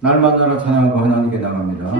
날 만나러 찬양하고 하나님께 나갑니다.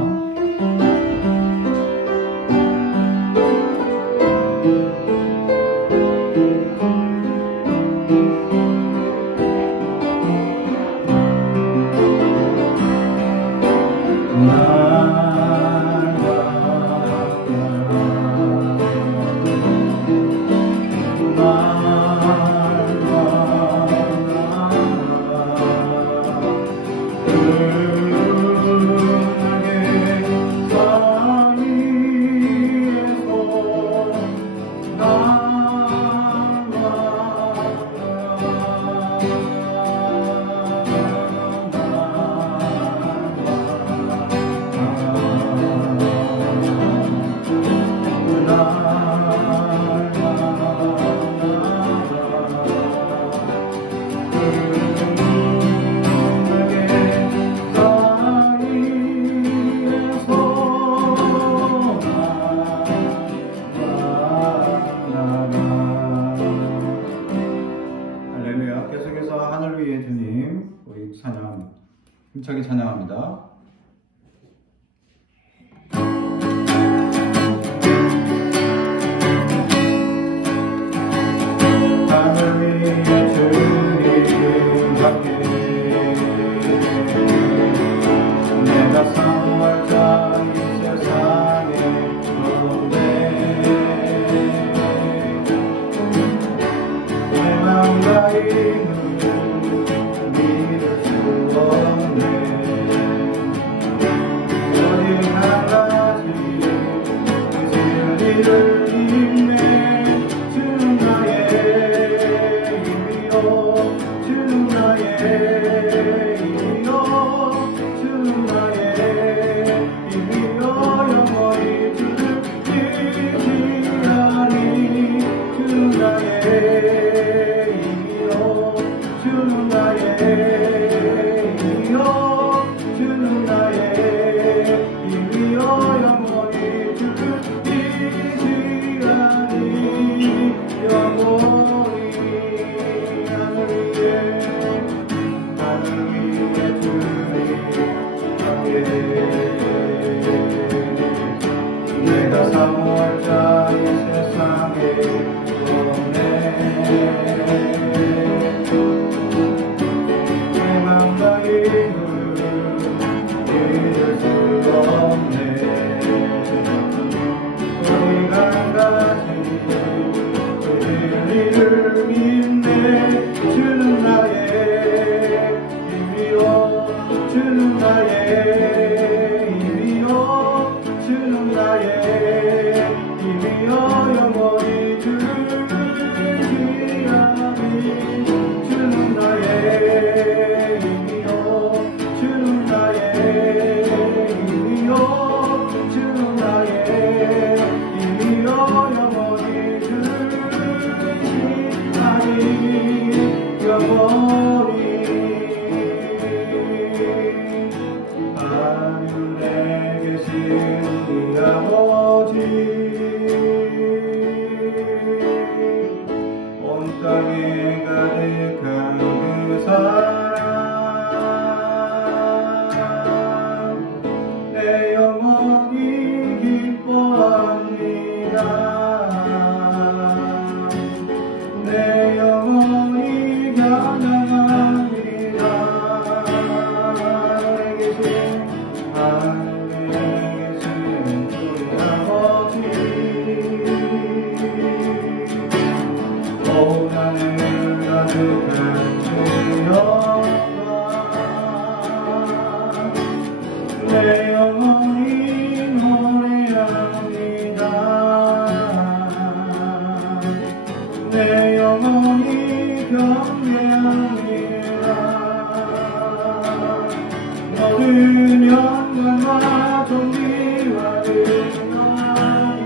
힘차게 찬양합니다. 하늘 위에 주님 밖에 내가 사모할 이 세상에 없네. 내 마음과 힘을 믿을 수 없네. 진리를 힘내 주는 나의 힘이요 주는 나의 힘이요 주는 나의 힘이요 영원히 주를 지키리니 주는 나의 힘이요 주는 나의 힘이요 주는 나의 힘이요 영원히 주를 내가 사모할 자 이 세상에 없네. 내 맘과 힘을 믿을 수 없네. 우리가 한 가지 진리를 믿네. 주는 나의 힘이요 주는 나의 힘이요 주는 나의 힘이요 영원히 주를 지키리니 주는 나의 힘이요 주는 나의 힘이요 주는 나의 힘이요 영원히 주를 지키리니 영원히 하늘에 계신 우리 아버지 온 땅에 가득한 그 사랑 내 영혼이 기뻐합니다. 내 영혼이 감당합니다. 하늘에 계신 우리 아버지 온 하늘 가득한 주여 내 영혼이 노래합니다. 내 영혼이 경배합니다. 너는 영광과 존귀와 은총이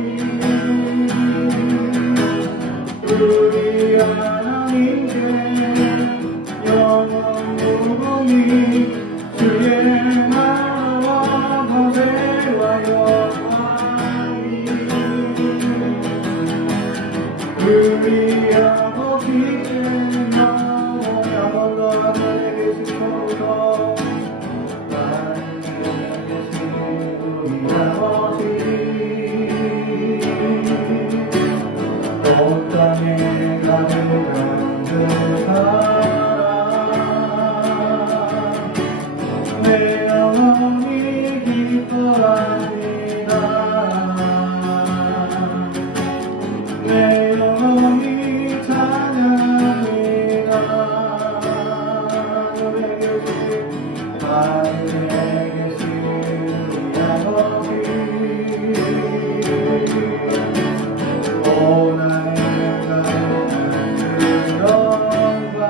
우리 하나님께 영원 무궁히 주의 나라와 권세와 영광이 우리 아버지께 나를 만든 사랑 내 영혼이 기뻐합니다 내 영혼이 찬양합니다 하늘에 계신 우리 아버지 오나의 영광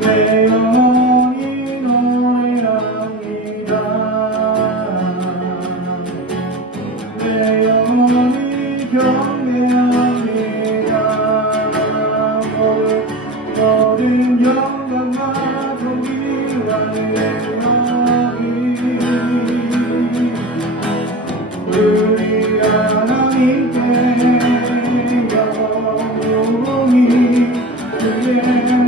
내 영혼이 노래합니다 내 영혼이 경배합니다 모든 영광과 존귀와 영광이 우리 하나님께 영원히 주의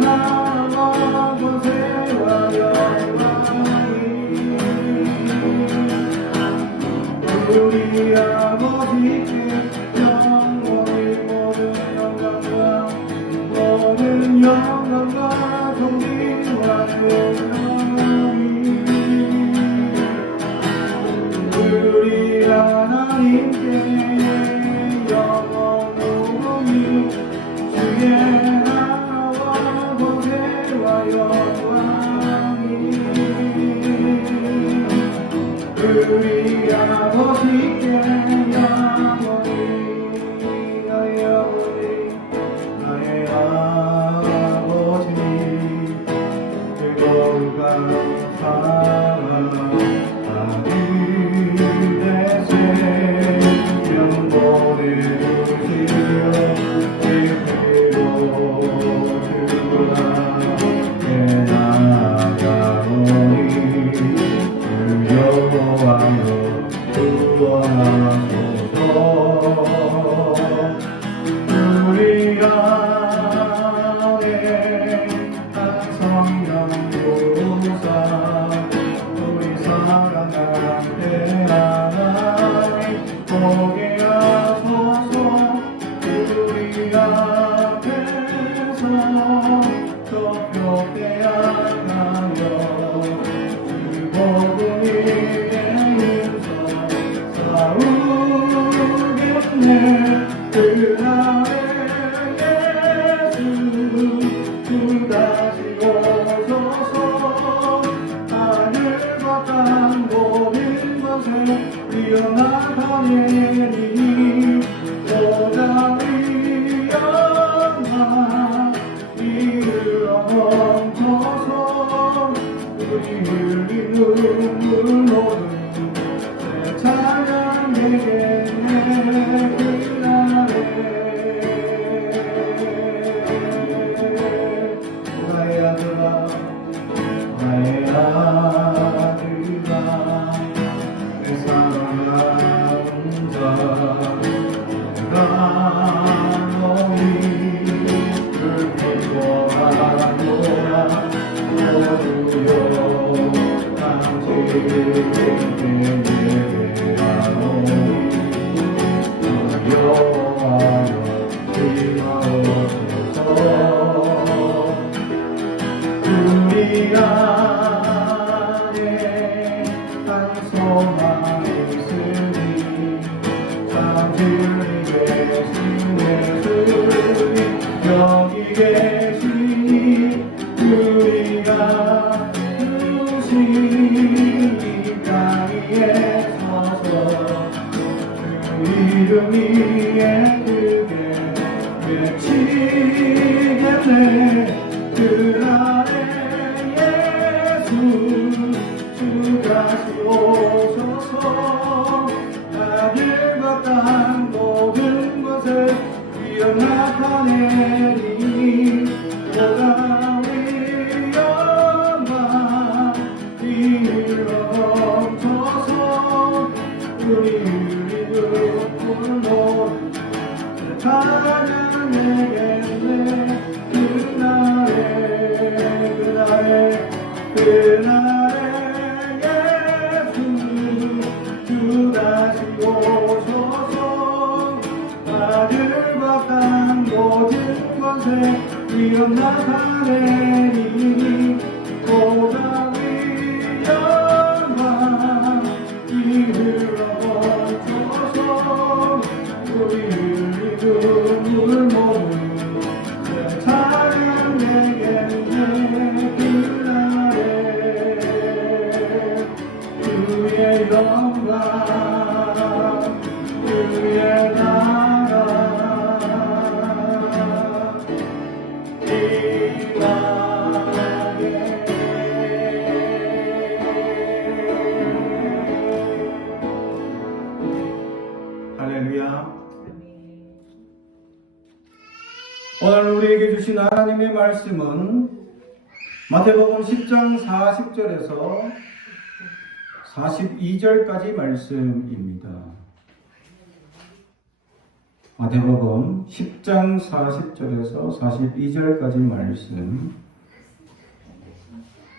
나라와 권세와 영광이 우리 아버지께 영원히 모든 영광과 존귀와 영광이 우리 하나님께 영원히 주의 나라와 권세와 영광이 우리 아버지께 영원히 나의 아버지 뜨거운 사랑 우리 안에 한 성령 교사 우리 사랑하는 하나님 보게 하소서 우리 앞에서 더 교대하여 주 복음의 인성 사우겠네 그날에 예수 주 다시 오소서 하늘과 땅 모든 것에 뛰어나가매니 보다 위엄한 이르러 멈춰서 우리 흘린 눈물 모든 내 찬양 되겠네 그날에 나의 아들아 나의 아들아 내 사랑하는 자 내가 너희 기뻐하노라 모두여 당신에게 예배하노니 여호와여 기뻐하소서 우리 안에 한 소망이 있으니 참주님 계신 예수님 여기 계시니 우리가 누신 이 땅 위에 서서 그 이름 위에 크게 외치겠네 그날에 예수 주 다시 오셔서 하늘과 땅 모든 것을 뛰어나가내니 보다 위엄한 이르러 멈춰서 우리 눈물로 찬양하겠네 그날에 예수 주 다시 오셔서 하늘과 밤새 일어나가 내리니 보다 위험한 이를 멈춰서 우리 눈물 모두 찬양 내겠네 그날에 그의 영광 그의 나라 할렐루야. 오늘 우리에게 주신 하나님의 말씀은 마태복음 10장 40절에서 42절까지 말씀입니다. 마태복음 10장 40절에서 42절까지 말씀,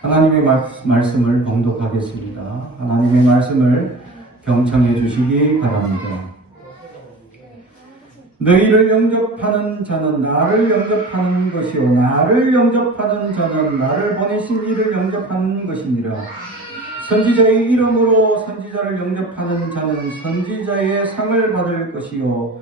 하나님의 말씀을 봉독하겠습니다. 하나님의 말씀을 경청해 주시기 바랍니다. 너희를 영접하는 자는 나를 영접하는 것이요 나를 영접하는 자는 나를 보내신 이를 영접하는 것이니라. 선지자의 이름으로 선지자를 영접하는 자는 선지자의 상을 받을 것이요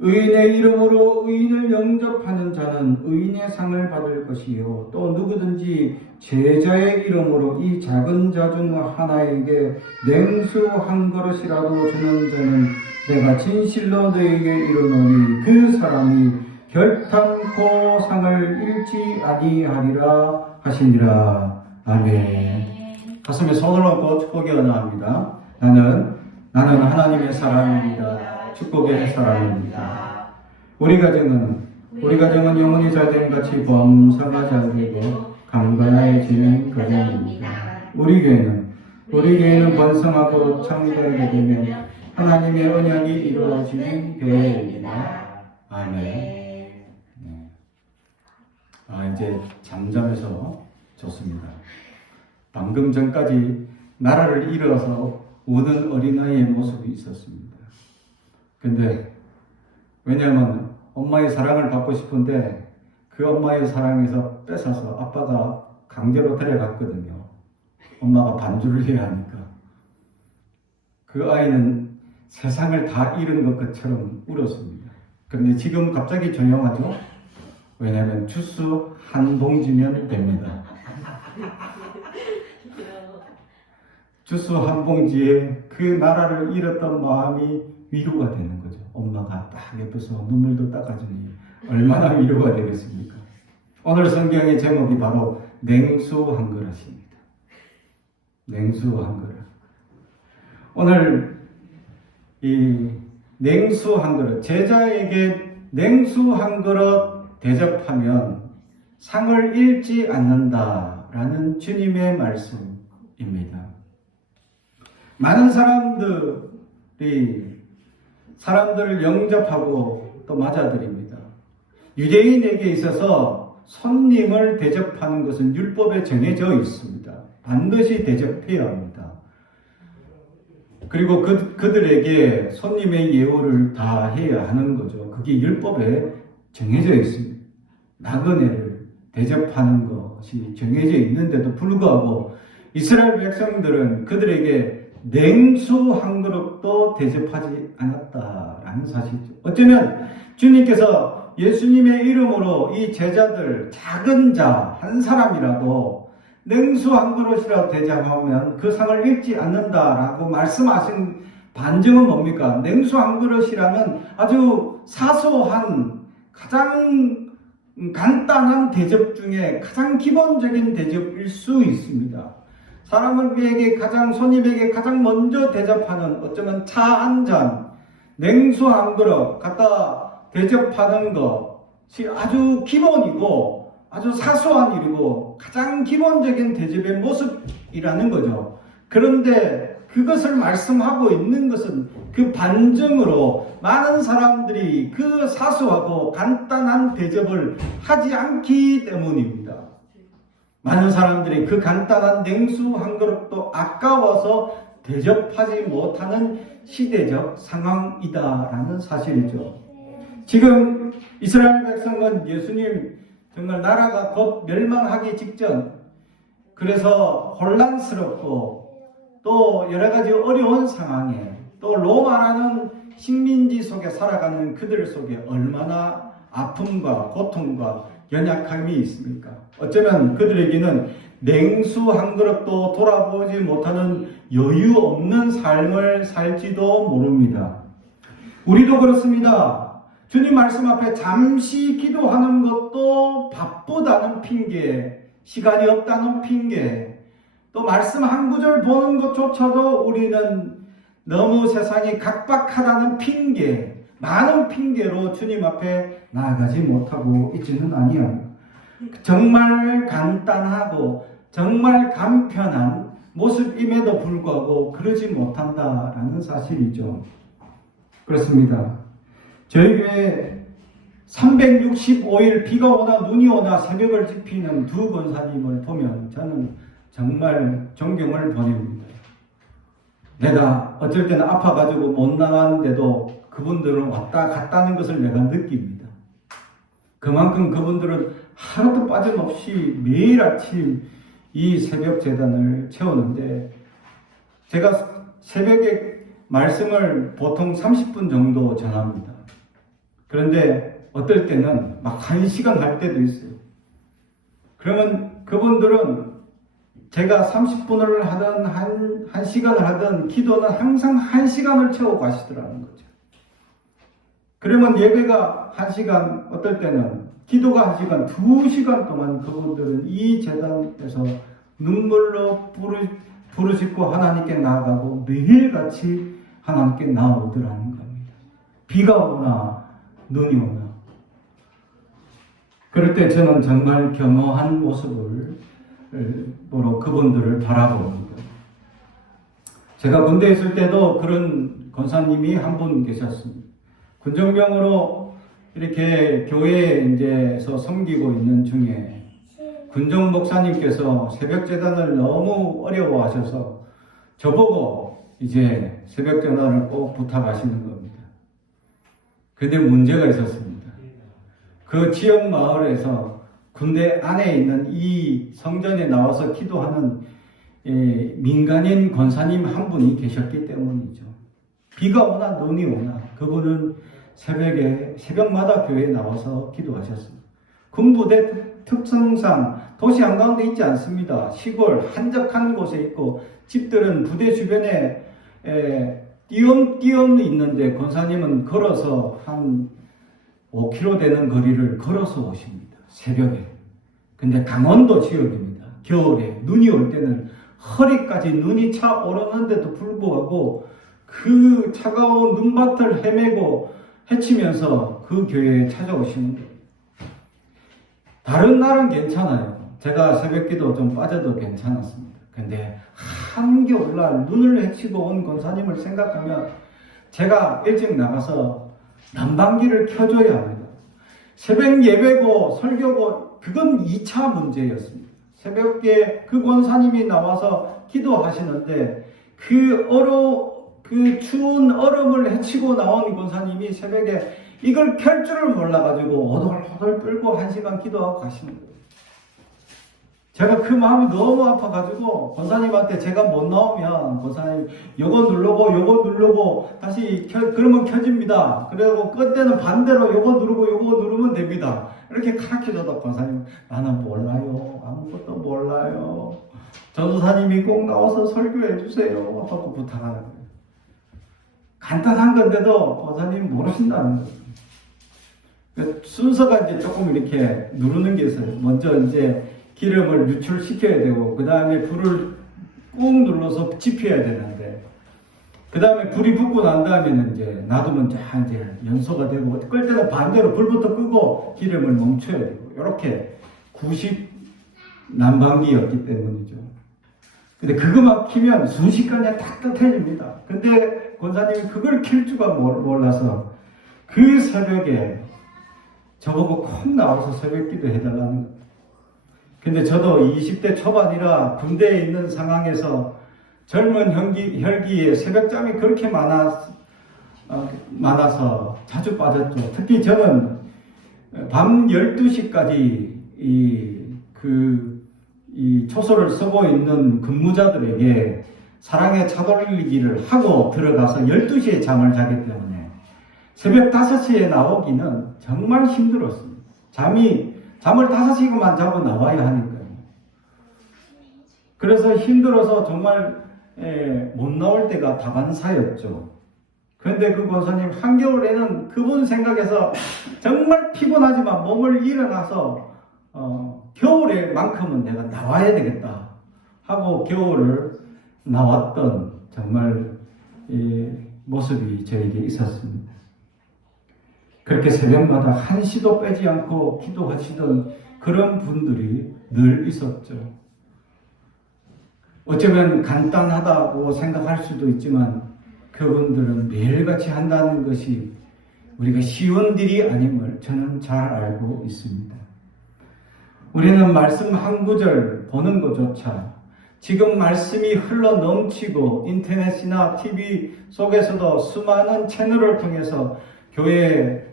의인의 이름으로 의인을 영접하는 자는 의인의 상을 받을 것이요 또 누구든지 제자의 이름으로 이 작은 자 중 하나에게 냉수 한 그릇이라도 주는 자는 내가 진실로 너에게 이르노니 그 사람이 결탄코 상을 잃지 아니하리라 하시니라. 아멘. 가슴에 손을 얹고 축복에 언어합니다. 나는 하나님의 사람입니다. 축복의 사람입니다. 우리 가정은 영혼이 잘된 같이 범사가 잘되고 강건해지는 가정입니다. 우리 교회는 번성하고 창대하게 되면 하나님의 언약이 이루어지는 교회입니다. 아멘. 네. 이제 잠잠해서 좋습니다. 방금 전까지 나라를 잃어서 우는 어린아이의 모습이 있었습니다. 근데 왜냐하면 엄마의 사랑을 받고 싶은데 그 엄마의 사랑에서 뺏어서 아빠가 강제로 데려갔거든요. 엄마가 반주를 해야 하니까. 그 아이는 세상을 다 잃은 것처럼 울었습니다. 그런데 지금 갑자기 조용하죠? 왜냐하면 주스 한 봉지면 됩니다. 주스 한 봉지에 그 나라를 잃었던 마음이 위로가 되는 거죠. 엄마가 딱 옆에서 눈물도 닦아주니 얼마나 위로가 되겠습니까? 오늘 성경의 제목이 바로 냉수 한 그릇입니다. 냉수 한 그릇. 오늘 이 냉수 한 그릇, 제자에게 냉수 한 그릇 대접하면 상을 잃지 않는다라는 주님의 말씀입니다. 많은 사람들을 영접하고 또 맞아들입니다. 유대인에게 있어서 손님을 대접하는 것은 율법에 정해져 있습니다. 반드시 대접해야 합니다. 그리고 그들에게 손님의 예우를 다 해야 하는 거죠. 그게 율법에 정해져 있습니다. 나그네를 대접하는 것이 정해져 있는데도 불구하고 이스라엘 백성들은 그들에게 냉수 한 그릇도 대접하지 않았다라는 사실이죠. 어쩌면 주님께서 예수님의 이름으로 이 제자들 작은 자 한 사람이라도 냉수 한 그릇이라도 대접하면 그 상을 잃지 않는다라고 말씀하신 반증은 뭡니까? 냉수 한 그릇이라면 아주 사소한 가장 간단한 대접 중에 가장 기본적인 대접일 수 있습니다. 사람에게 손님에게 가장 먼저 대접하는 어쩌면 차 한 잔, 냉수 한 그릇 갖다 대접하는 것이 아주 기본이고 아주 사소한 일이고 가장 기본적인 대접의 모습이라는 거죠. 그런데 그것을 말씀하고 있는 것은 그 반증으로 많은 사람들이 그 사소하고 간단한 대접을 하지 않기 때문입니다. 많은 사람들이 그 간단한 냉수 한 그릇도 아까워서 대접하지 못하는 시대적 상황이다라는 사실이죠. 지금 이스라엘 백성은 예수님 정말 나라가 곧 멸망하기 직전, 그래서 혼란스럽고 또 여러 가지 어려운 상황에, 또 로마라는 식민지 속에 살아가는 그들 속에 얼마나 아픔과 고통과 연약함이 있습니까? 어쩌면 그들에게는 냉수 한 그릇도 돌아보지 못하는 여유 없는 삶을 살지도 모릅니다. 우리도 그렇습니다. 주님 말씀 앞에 잠시 기도하는 것도 바쁘다는 핑계, 시간이 없다는 핑계, 또 말씀 한 구절 보는 것조차도 우리는 너무 세상이 각박하다는 핑계, 많은 핑계로 주님 앞에 나아가지 못하고 있지는 아니합니다. 정말 간단하고 정말 간편한 모습임에도 불구하고 그러지 못한다라는 사실이죠. 그렇습니다. 저희 교회 365일 비가 오나 눈이 오나 새벽을 지피는 두 권사님을 보면 저는 정말 존경을 보냅니다. 내가 어쩔 때는 아파가지고 못 나가는데도 그분들은 왔다 갔다는 것을 내가 느낍니다. 그만큼 그분들은 하루도 빠짐없이 매일 아침 이 새벽 재단을 채우는데, 제가 새벽에 말씀을 보통 30분 정도 전합니다. 그런데 어떨 때는 막 1시간 할 때도 있어요. 그러면 그분들은 제가 30분을 하든 1시간을 하든 기도는 항상 1시간을 채워 가시더라는 거죠. 그러면 예배가 1시간, 어떨 때는 기도가 1시간, 2시간 동안 그분들은 이 재단에서 눈물로 부르짖고 하나님께 나아가고 매일같이 하나님께 나아오더라는 겁니다. 비가 오나 눈이 오나. 그럴 때 저는 정말 겸허한 모습을 보러 그분들을 바라봅니다. 제가 군대에 있을 때도 그런 권사님이 한 분 계셨습니다. 군정병으로 이렇게 교회에서 섬기고 있는 중에 군정 목사님께서 새벽 재단을 너무 어려워하셔서 저보고 이제 새벽 재단을 꼭 부탁하시는 겁니다. 근데 문제가 있었습니다. 그 지역 마을에서 군대 안에 있는 이 성전에 나와서 기도하는 민간인 권사님 한 분이 계셨기 때문이죠. 비가 오나 눈이 오나 그분은 새벽마다 교회에 나와서 기도하셨습니다. 군부대 특성상 도시 한가운데 있지 않습니다. 시골 한적한 곳에 있고 집들은 부대 주변에 띄엄띄엄 있는데 권사님은 걸어서 한 5km 되는 거리를 걸어서 오십니다. 새벽에. 근데 강원도 지역입니다. 겨울에 눈이 올 때는 허리까지 눈이 차오르는데도 불구하고 그 차가운 눈밭을 헤매고 헤치면서 그 교회에 찾아오시는 거예요. 다른 날은 괜찮아요. 제가 새벽기도 좀 빠져도 괜찮았습니다. 근데 한겨울날 눈을 헤치고 온 권사님을 생각하면 제가 일찍 나가서 난방기를 켜줘야 합니다. 새벽 예배고 설교고 그건 2차 문제였습니다. 새벽에 그 권사님이 나와서 기도하시는데 그 추운 얼음을 헤치고 나온 권사님이 새벽에 이걸 켤 줄을 몰라가지고 오돌오돌 끌고 1시간 기도하고 가시는 거예요. 제가 그 마음이 너무 아파가지고 권사님한테 제가 못 나오면 권사님 요거 누르고 다시 그러면 켜집니다. 그리고 끝에는 반대로 요거 누르면 됩니다. 이렇게 가르쳐줘도 권사님 나는 몰라요. 아무것도 몰라요. 전도사님이 꼭 나와서 설교해 주세요 하고 부탁하는 거예요. 간단한 건데도 권사님 모르신다는 거예요. 순서가 이제 조금 이렇게 누르는 게 있어요. 먼저 이제 기름을 유출시켜야 되고, 그 다음에 불을 꾹 눌러서 지펴야 되는데, 그 다음에 불이 붙고 난 다음에는 이제 놔두면 이제 연소가 되고, 끌 때는 반대로 불부터 끄고 기름을 멈춰야 되고, 이렇게 90 난방기였기 때문이죠. 근데 그거만 키면 순식간에 따뜻해집니다. 근데 권사님이 그걸 킬 줄가 몰라서 그 새벽에 저보고 콕 나와서 새벽 기도 해달라는 거예요. 근데 저도 20대 초반이라 군대에 있는 상황에서 젊은 혈기에 새벽잠이 그렇게 많아서 자주 빠졌죠. 특히 저는 밤 12시까지 이 초소를 쓰고 있는 근무자들에게 사랑의 차돌리기를 하고 들어가서 12시에 잠을 자기 때문에 새벽 5시에 나오기는 정말 힘들었습니다. 잠을 5시간 자고 나와야 하니까요. 그래서 힘들어서 정말 못 나올 때가 다반사였죠. 그런데 그 권사님 한겨울에는 그분 생각에서 정말 피곤하지만 몸을 일어나서 겨울에만큼은 내가 나와야 되겠다 하고 겨울을 나왔던 정말 모습이 저에게 있었습니다. 그렇게 새벽마다 한시도 빼지 않고 기도하시던 그런 분들이 늘 있었죠. 어쩌면 간단하다고 생각할 수도 있지만 그분들은 매일같이 한다는 것이 우리가 쉬운 일이 아님을 저는 잘 알고 있습니다. 우리는 말씀 한 구절 보는 것조차 지금 말씀이 흘러 넘치고 인터넷이나 TV 속에서도 수많은 채널을 통해서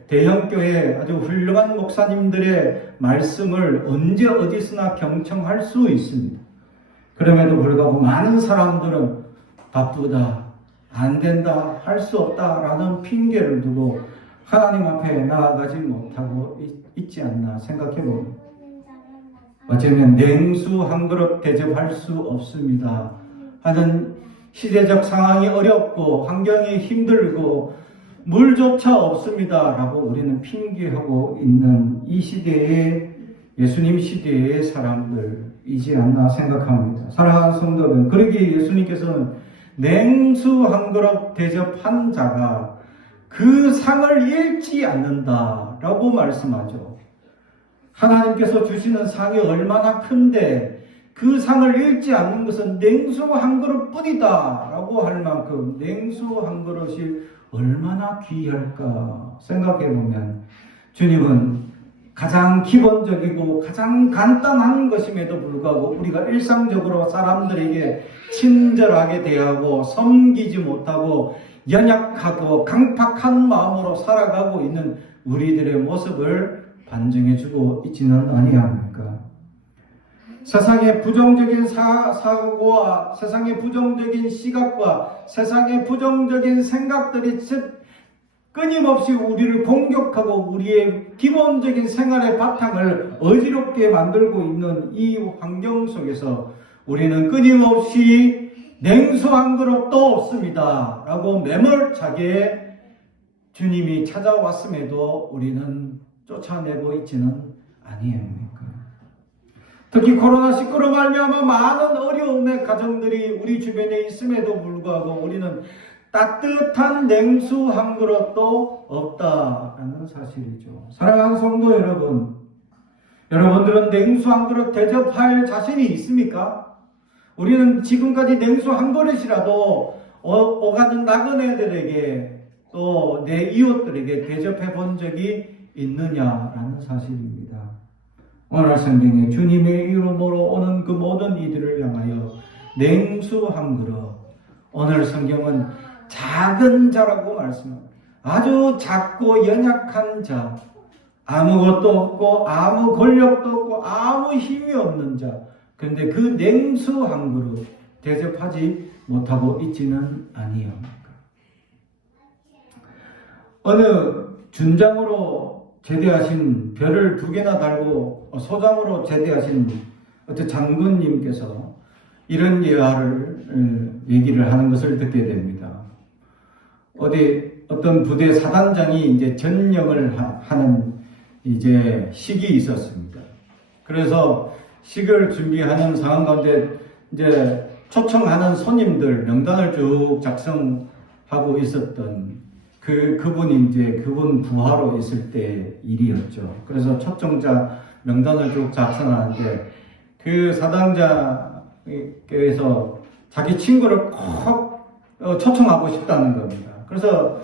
대형교회 아주 훌륭한 목사님들의 말씀을 언제 어디서나 경청할 수 있습니다. 그럼에도 불구하고 많은 사람들은 바쁘다, 안 된다, 할 수 없다라는 핑계를 두고 하나님 앞에 나아가지 못하고 있지 않나 생각해 봅니다. 어쩌면 냉수 한 그릇 대접할 수 없습니다 하는 시대적 상황이 어렵고 환경이 힘들고 물조차 없습니다 라고 우리는 핑계하고 있는 이 시대의 예수님 시대의 사람들이지 않나 생각합니다. 사랑하는 성도는 그러기에 예수님께서는 냉수 한 그릇 대접한 자가 그 상을 잃지 않는다라고 말씀하죠. 하나님께서 주시는 상이 얼마나 큰데 그 상을 잃지 않는 것은 냉수 한 그릇 뿐이다 라고 할 만큼 냉수 한 그릇이 얼마나 귀할까 생각해 보면 주님은 가장 기본적이고 가장 간단한 것임에도 불구하고 우리가 일상적으로 사람들에게 친절하게 대하고 섬기지 못하고 연약하고 강팍한 마음으로 살아가고 있는 우리들의 모습을 반증해주고 있지는 아니합니까? 세상의 부정적인 사고와 세상의 부정적인 시각과 세상의 부정적인 생각들이 끊임없이 우리를 공격하고 우리의 기본적인 생활의 바탕을 어지럽게 만들고 있는 이 환경 속에서 우리는 끊임없이 냉수 한 그릇도 없습니다 라고 매몰차게 주님이 찾아왔음에도 우리는 쫓아내고 있지는 아니합니까? 특히 코로나19로 말미암아 많은 어려움의 가정들이 우리 주변에 있음에도 불구하고 우리는 따뜻한 냉수 한 그릇도 없다라는 사실이죠. 사랑하는 성도 여러분, 여러분들은 냉수 한 그릇 대접할 자신이 있습니까? 우리는 지금까지 냉수 한 그릇이라도 오가는 나그네들에게 또 내 이웃들에게 대접해 본 적이 있느냐라는 사실입니다. 오늘 성경에 주님의 이름으로 오는 그 모든 이들을 향하여 냉수 한 그릇, 오늘 성경은 작은 자라고 말씀합니다. 아주 작고 연약한 자, 아무것도 없고 아무 권력도 없고 아무 힘이 없는 자, 그런데 그 냉수 한 그릇 대접하지 못하고 있지는 아니합니까? 어느 준장으로 제대하신 별을 2개나 달고 소장으로 제대하신 어떤 장군님께서 이런 얘기를 하는 것을 듣게 됩니다. 어떤 부대 사단장이 이제 전역을 하는 이제 식이 있었습니다. 그래서 식을 준비하는 상황 가운데 이제 초청하는 손님들 명단을 쭉 작성하고 있었던 그분 부하로 있을 때 일이었죠. 그래서 초청자 명단을 쭉 작성하는데 그 사단장께서 자기 친구를 꼭 초청하고 싶다는 겁니다. 그래서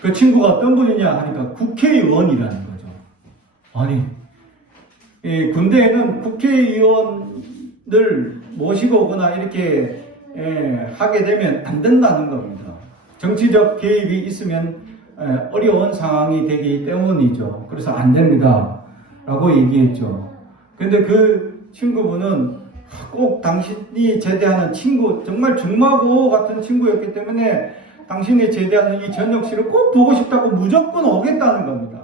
그 친구가 어떤 분이냐 하니까 국회의원이라는 거죠. 아니, 군대에는 국회의원을 모시고 오거나 이렇게 하게 되면 안 된다는 겁니다. 정치적 개입이 있으면 어려운 상황이 되기 때문이죠. 그래서 안 됩니다 라고 얘기했죠. 근데 그 친구분은 꼭 당신이 제대하는 친구, 정말 중마고 같은 친구였기 때문에 당신이 제대하는 이 전역시를 꼭 보고 싶다고 무조건 오겠다는 겁니다.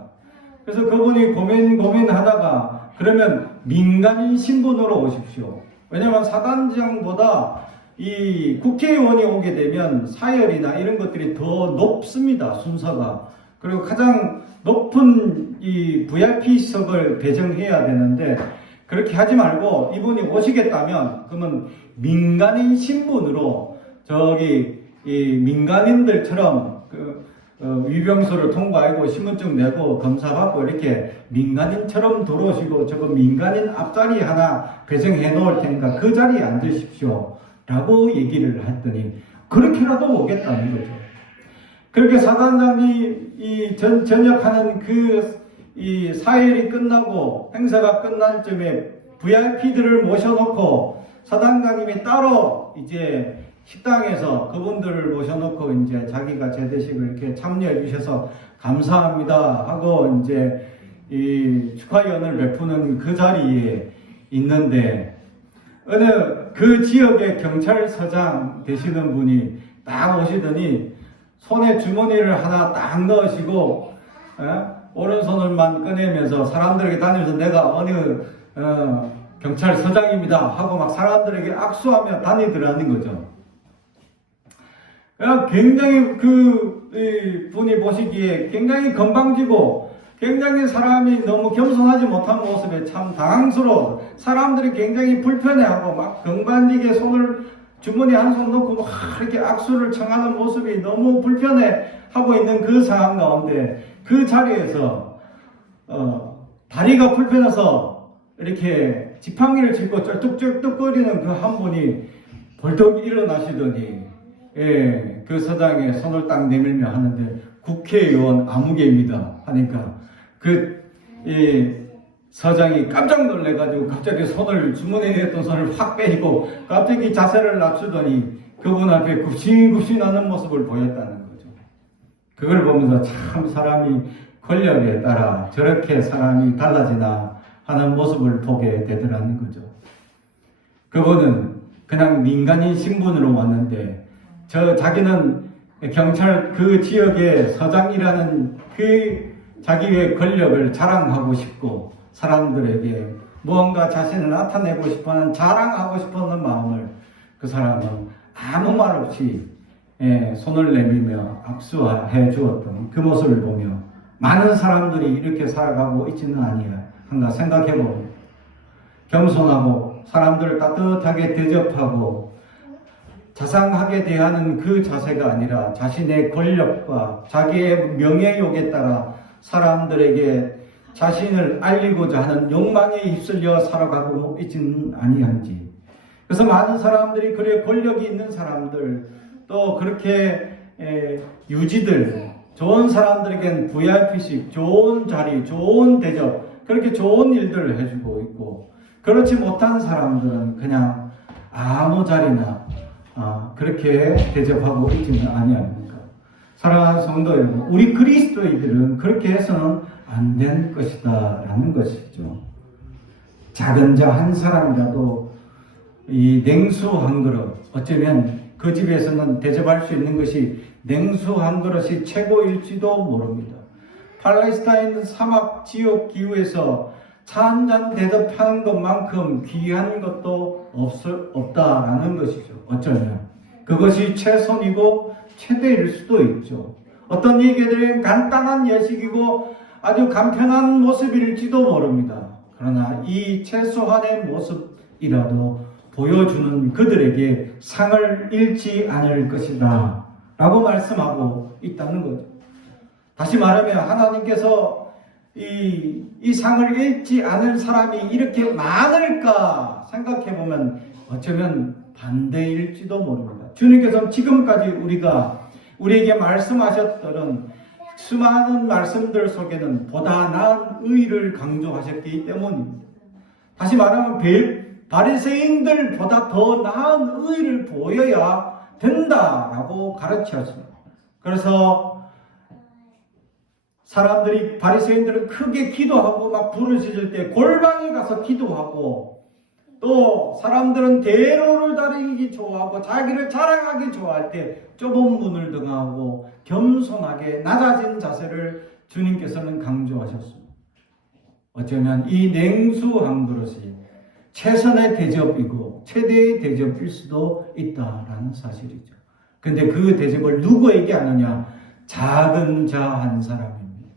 그래서 그분이 고민하다가 그러면 민간인 신분으로 오십시오. 왜냐하면 사단장보다 이 국회의원이 오게 되면 사열이나 이런 것들이 더 높습니다. 순서가. 그리고 가장 높은 이 VIP석을 배정해야 되는데 그렇게 하지 말고 이분이 오시겠다면 그러면 민간인 신분으로 저기 이 민간인들처럼 위병소를 통과하고 신분증 내고 검사받고 이렇게 민간인처럼 들어오시고 저거 민간인 앞자리 하나 배정해 놓을 테니까 그 자리에 앉으십시오 라고 얘기를 했더니 그렇게라도 오겠다는 거죠. 그렇게 사단장이 이 전역하는 이 사일이 끝나고 행사가 끝날 쯤에 VIP들을 모셔놓고 사단장님이 따로 이제 식당에서 그분들을 모셔놓고 이제 자기가 제대식을 이렇게 참여해 주셔서 감사합니다 하고 이제 이 축하연을 베푸는 그 자리에 있는데 어느 그 지역의 경찰서장 되시는 분이 딱 오시더니 손에 주머니를 하나 딱 넣으시고 오른손을만 꺼내면서 사람들에게 다니면서 내가 어느 경찰서장입니다 하고 막 사람들에게 악수하며 다니더라는 거죠. 굉장히 분이 보시기에 굉장히 건방지고 굉장히 사람이 너무 겸손하지 못한 모습에 참 당황스러워 사람들이 굉장히 불편해하고 막 건방지게 주머니 한 손 넣고 막 이렇게 악수를 청하는 모습이 너무 불편해하고 있는 그 상황 가운데 그 자리에서 다리가 불편해서 이렇게 지팡이를 짚고 쩔뚝쩔뚝거리는 그 한 분이 벌떡 일어나시더니 그 서장에 손을 딱 내밀며 하는데 국회의원 아무개입니다 하니까 서장이 깜짝 놀래가지고 갑자기 주머니에 있던 손을 확 빼고 갑자기 자세를 낮추더니 그분 앞에 굽신굽신하는 모습을 보였다는 거죠. 그걸 보면서 참 사람이 권력에 따라 저렇게 사람이 달라지나 하는 모습을 보게 되더라는 거죠. 그분은 그냥 민간인 신분으로 왔는데 자기는 경찰 그 지역의 서장이라는 자기의 권력을 자랑하고 싶고 사람들에게 무언가 자신을 나타내고 싶어하는 자랑하고 싶어하는 마음을 그 사람은 아무 말 없이 손을 내밀며 악수해 주었던 그 모습을 보며 많은 사람들이 이렇게 살아가고 있지는 아니한가 생각해보고 겸손하고 사람들을 따뜻하게 대접하고 자상하게 대하는 그 자세가 아니라 자신의 권력과 자기의 명예욕에 따라 사람들에게 자신을 알리고자 하는 욕망에 휩쓸려 살아가고 있지는 아니한지. 그래서 많은 사람들이 그래 권력이 있는 사람들 또 그렇게 유지들 좋은 사람들에겐 VIP식 좋은 자리 좋은 대접 그렇게 좋은 일들을 해주고 있고 그렇지 못한 사람들은 그냥 아무 자리나 그렇게 대접하고 있지는 아니합니까? 사랑하는 성도 여러분, 우리 그리스도인들은 그렇게 해서는 안 된 것이다 라는 것이죠. 작은 자 한 사람이라도 이 냉수 한 그릇, 어쩌면 그 집에서는 대접할 수 있는 것이 냉수 한 그릇이 최고일지도 모릅니다. 팔레스타인 사막 지역 기후에서 차 한 잔 대접하는 것만큼 귀한 것도 없다라는 것이죠. 어쩌면 그것이 최선이고 최대일 수도 있죠. 어떤 얘기들은 간단한 예식이고 아주 간편한 모습일지도 모릅니다. 그러나 이 최소한의 모습이라도 보여주는 그들에게 상을 잃지 않을 것이다 라고 말씀하고 있다는 거죠. 다시 말하면 하나님께서 이 상을 잃지 않을 사람이 이렇게 많을까 생각해보면 어쩌면 반대일지도 모릅니다. 주님께서는 지금까지 우리에게 말씀하셨던 수많은 말씀들 속에는 보다 나은 의를 강조하셨기 때문입니다. 다시 말하면 바리새인들보다 더 나은 의를 보여야 된다라고 가르치셨습니다. 그래서 사람들이 바리새인들은 크게 기도하고 막 부르짖을 때 골방에 가서 기도하고, 또 사람들은 대로를 다니기 좋아하고 자기를 자랑하기 좋아할 때 좁은 문을 등하고 겸손하게 낮아진 자세를 주님께서는 강조하셨습니다. 어쩌면 이 냉수 한 그릇이 최선의 대접이고 최대의 대접일 수도 있다라는 사실이죠. 근데 그 대접을 누구에게 하느냐? 작은 자 한 사람입니다.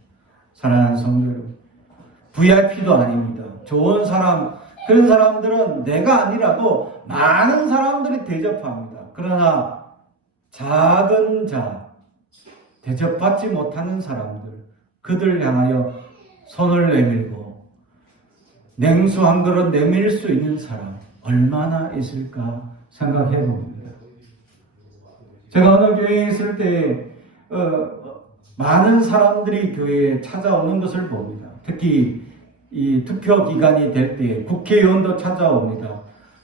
사랑하는 성도 여러분, VIP도 아닙니다. 좋은 사람, 그런 사람들은 내가 아니라도 많은 사람들이 대접합니다. 그러나 작은 자, 대접받지 못하는 사람들, 그들 향하여 손을 내밀고 냉수 한 그릇 내밀 수 있는 사람 얼마나 있을까 생각해 봅니다. 제가 어느 교회에 있을 때 많은 사람들이 교회에 찾아오는 것을 봅니다. 특히 이 투표 기간이 될 때 국회의원도 찾아옵니다.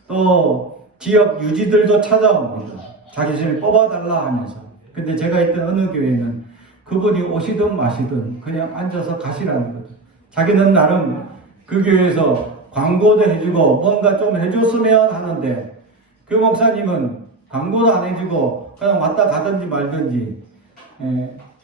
또 지역 유지들도 찾아옵니다. 자기를 뽑아달라 하면서. 근데 제가 있던 어느 교회는 그분이 오시든 마시든 그냥 앉아서 가시라는 거죠. 자기는 나름 그 교회에서 광고도 해주고 뭔가 좀 해줬으면 하는데, 그 목사님은 광고도 안 해주고 그냥 왔다 가든지 말든지.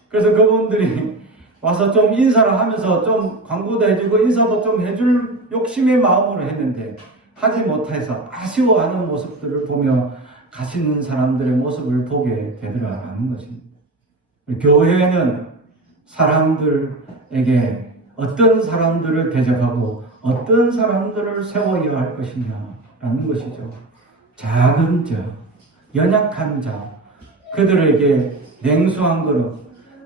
그래서 그분들이 와서 좀 인사를 하면서 좀 광고도 해주고 인사도 좀 해줄 욕심의 마음으로 했는데 하지 못해서 아쉬워하는 모습들을 보며 가시는 사람들의 모습을 보게 되더라는 것입니다. 교회는 사람들에게 어떤 사람들을 대접하고 어떤 사람들을 세워야 할 것이냐라는 것이죠. 작은 자, 연약한 자, 그들에게 냉수한 그릇,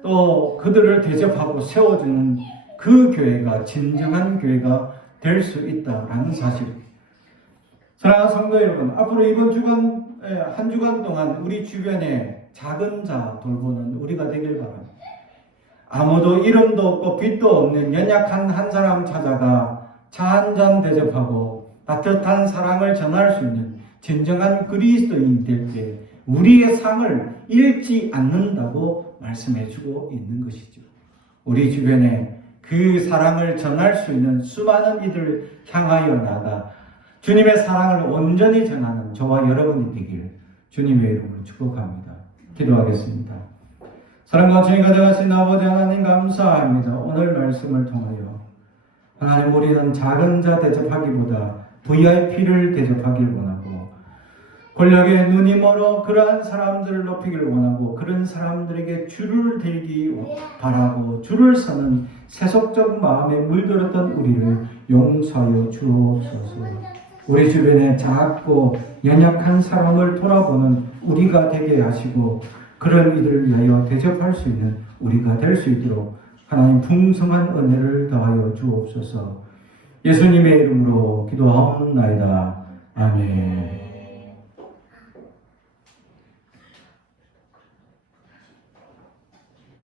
또 그들을 대접하고 세워주는 그 교회가 진정한 교회가 될 수 있다라는 사실입니다. 사랑하는 성도 여러분, 앞으로 이번 주간, 한 주간 동안 우리 주변에 작은 자 돌보는 우리가 되길 바랍니다. 아무도 이름도 없고 빛도 없는 연약한 한 사람 찾아가 차 한 잔 대접하고 따뜻한 사랑을 전할 수 있는 진정한 그리스도인이 될 때 우리의 상을 잃지 않는다고 말씀해주고 있는 것이죠. 우리 주변에 그 사랑을 전할 수 있는 수많은 이들을 향하여 나가 주님의 사랑을 온전히 전하는 저와 여러분이 되길 주님의 이름으로 축복합니다. 기도하겠습니다. 사랑과 주님 가져가신 아버지 하나님 감사합니다. 오늘 말씀을 통하여 하나님, 우리는 작은 자 대접하기보다 VIP를 대접하길 원하고 권력에 눈이 멀어 그러한 사람들을 높이기를 원하고 그런 사람들에게 줄을 들기 바라고 줄을 서는 세속적 마음에 물들었던 우리를 용서하여 주옵소서. 우리 주변에 작고 연약한 사람을 돌아보는 우리가 되게 하시고 그런 이들을 위하여 대접할 수 있는 우리가 될 수 있도록 하나님 풍성한 은혜를 더하여 주옵소서. 예수님의 이름으로 기도하옵나이다. 아멘.